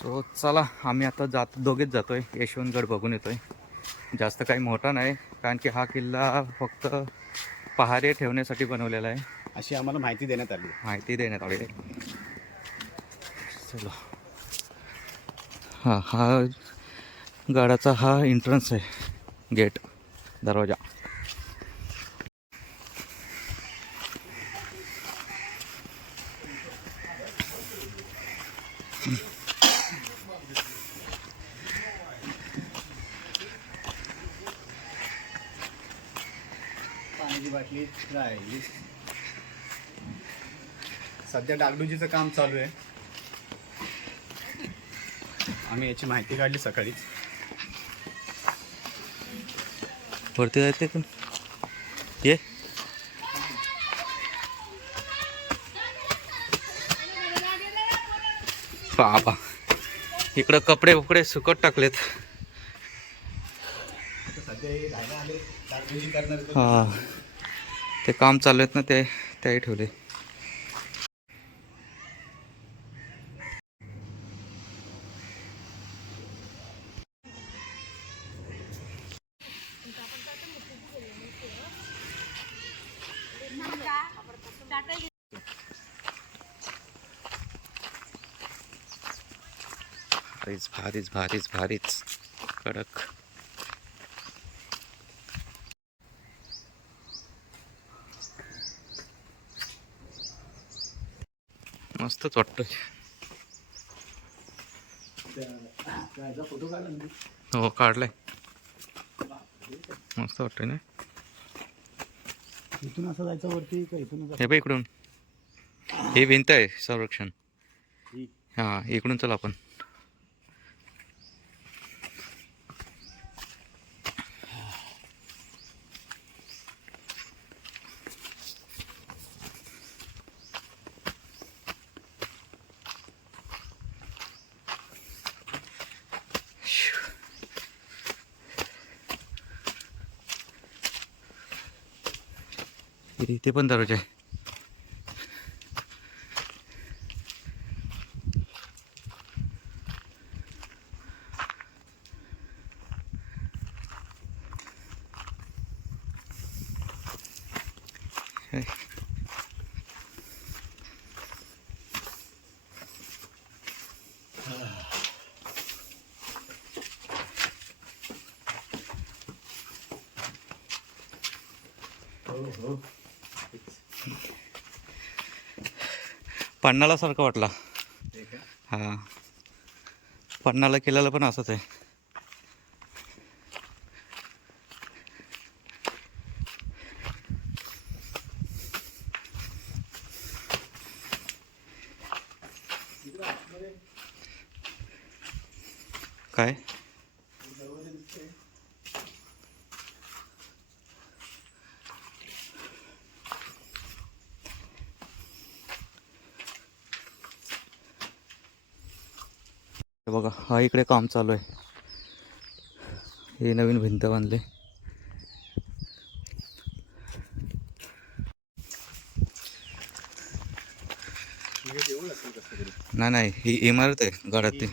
So चला आम्ही आता दोघेच जातोय, यशवंतगड बघून येतोय. जास्त काही मोठा नाही, कारण की हा किल्ला फक्त पहारे ठेवण्यासाठी बनवलेला आहे अशी आम्हाला माहिती देण्यात आली आहे. चलो, हा गडाचा हा एंट्रन्स आहे, गेट, दरवाजा. पाण्याची बाटली राहिली. सध्या डागडुजीचं काम चालू आहे. आम्ही याची माहिती काढली सकाळीच. वरती जायचे का ये? बाबा, इकडं कपडे वपडे सुकत टाकलेत. हा, ते काम चालू आहेत ना, ते ठेवले. भारीच कडक. मस्तच वाटतंय. फोटो काढला. हो, काढलाय. मस्त वाटतंय ना. इथून असं जायचं वरती का इथून? हे बघ इकडून, हे भिंत आहे संरक्षण. हा, इकडून चला आपण. इथे पण दरवाजा आहे. पन्नाला सारखं वाटला. हा, पन्नाला केलेलं पण असंच आहे. काय बघा, हा इकडे काम चालू आहे. हे नवीन भिंत बांधले. नाही, ही इमारत आहे गडात.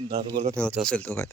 दारुगोला ठेवायचा असेल तो काय.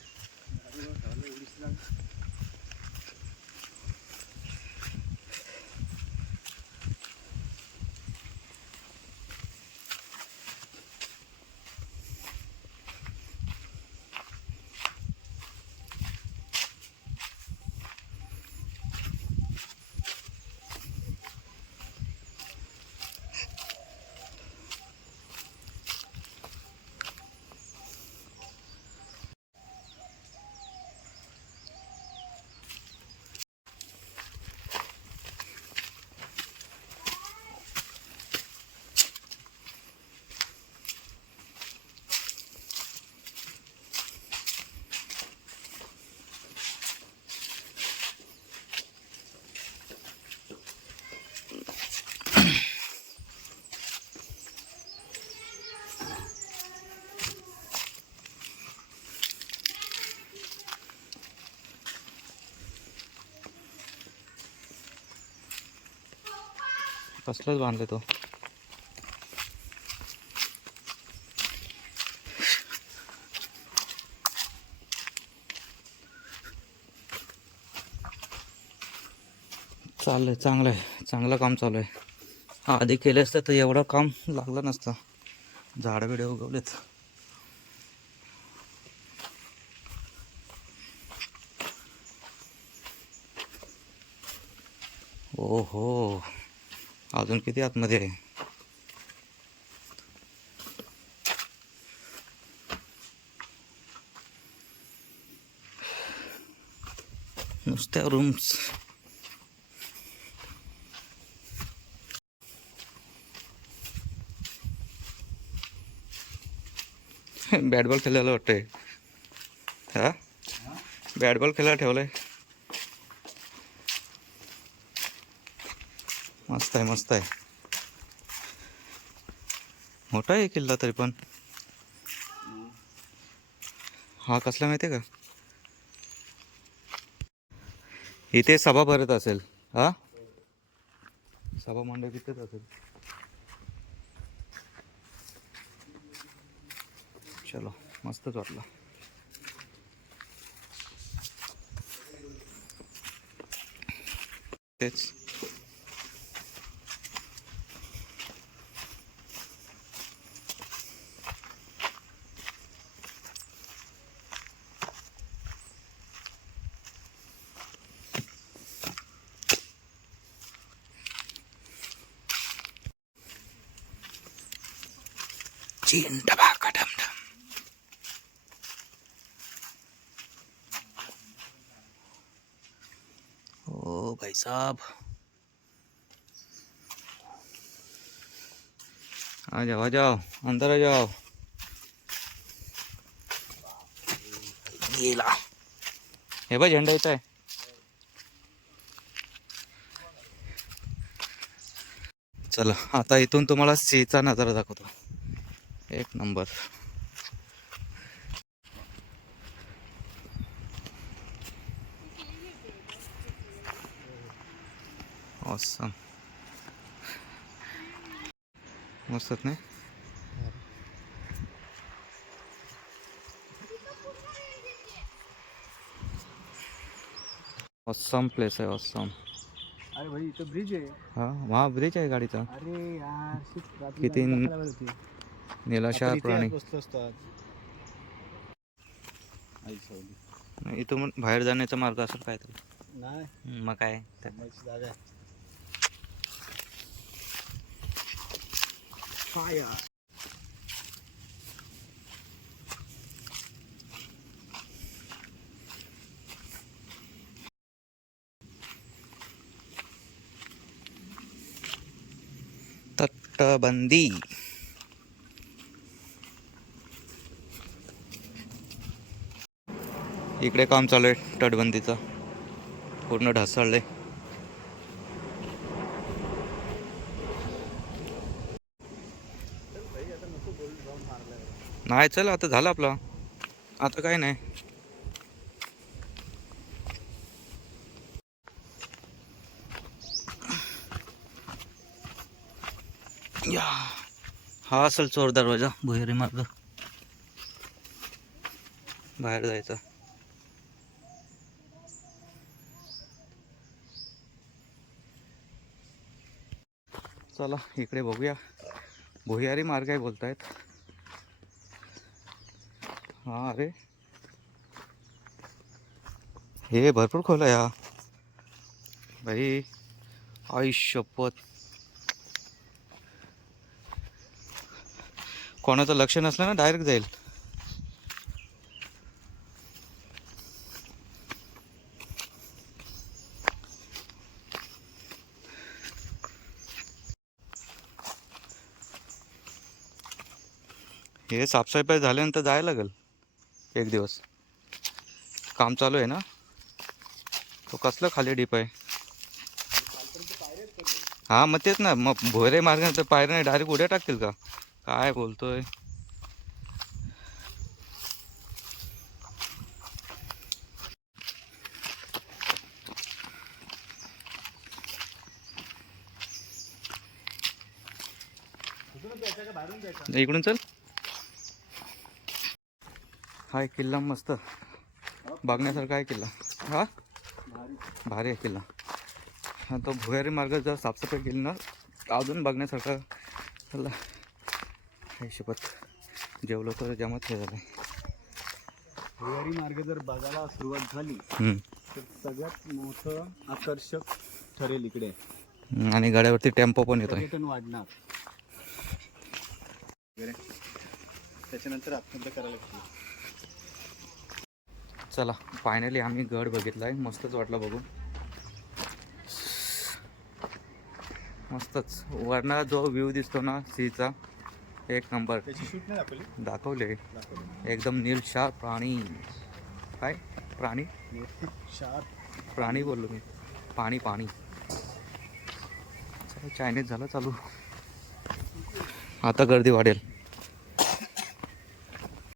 कसलंच बांधले तो. चाललंय, चांगलं आहे, चांगलं काम चालू आहे. आधी केलं असतं तर एवढं काम लागलं नसतं. झाडं बिडं उगवलेत. ओहो, अजून किती आतमध्ये आहे. नुसत्या रूम्स. बॅट बॉल खेळायला वाटतंय. हा, बॅट बॉल खेळायला ठेवलंय. मस्त आहे, मस्त आहे. मोठा आहे किल्ला तरी पण. हा कसला माहिती आहे का? इथे सभा भरत असेल. हा, सभा मंडप इथेच असेल. चलो, मस्तच वाटलं. तेच चीन डबाका डमडम. ओ भाई साहब, आ जाओ, अंदर आ जाओ. गेला. हे बघ, झेंडा येत आहे. चला, आता इथून तुम्हाला सीचा नजारा दाखवतो. एक नंबर. ऑसम. मस्तच नाही. ऑसम प्लेस आहे, ऑसम. अरे भाई इथं ब्रिज आहे. हा, वहाँ ब्रिज आहे गाडीचा. अरे यार, किती निलाशार प्राणी. बसलो असतो आज. आई सावली. नाही, इथून बाहेर जाण्याचा मार्ग असेल काहीतरी. नाही, मग काय तर. थांबायची जागा आहे. काय यार. तटबंदी. इकडे काम चालू आहे तटबंदीचं. पूर्ण ढासळले. नाही, चल आता झालं आपलं. आता काय नाही. या, हा असेल चोर दरवाजा. भुहेरी मार्ग बाहेर जायचं. चला इकडे बघूया. भुयारी मार्ग आहे बोलतायत. हा, अरे हे भरपूर खोल आहे हा भाई. आई शपथ, कोणाचं लक्ष नसलं ना डायरेक्ट जाईल. हे साफसफाई झाल्यानंतर जायला लागेल एक दिवस. काम चालू आहे ना. तो कसलं खाली डीप आहे. हा, मग तेच ना. मग भोरे मार्गाने पायऱ्या नाही, डायरेक्ट उड्या टाकतील का? काय बोलतोय. इकडून चल. हा एक किल्ला मस्त बघण्यासारखा आहे किल्ला. हा, भारी आहे किल्ला. तो भुयारी मार्ग जर साफसफाई केली ना अजून बघण्यासारखं. चला हिशोबात जेवलो तर जमत हे झालं. भुयारी मार्ग जर बघायला सुरुवात झाली तर सगळ्यात मोठं आकर्षक ठरेल इकडे. आणि गाड्यावरती टेम्पो पण येतोय. पर्यटन वाढणार. त्याच्यानंतर आतमध्ये करायला लागते. चला फायनली आम्ही गड बघितलाय. मस्तच वाटलं बघून. मस्तच वरनं जो व्ह्यू दिसतो ना सीचा एक नंबर. त्याची शूट नाही दाखवली. दाखवले एकदम नीलशार प्राणी. काय प्राणी शार्प प्राणी बोललो मी. पाणी पाणी. चला चायनीज झालं चालू. आता गर्दी वाढेल.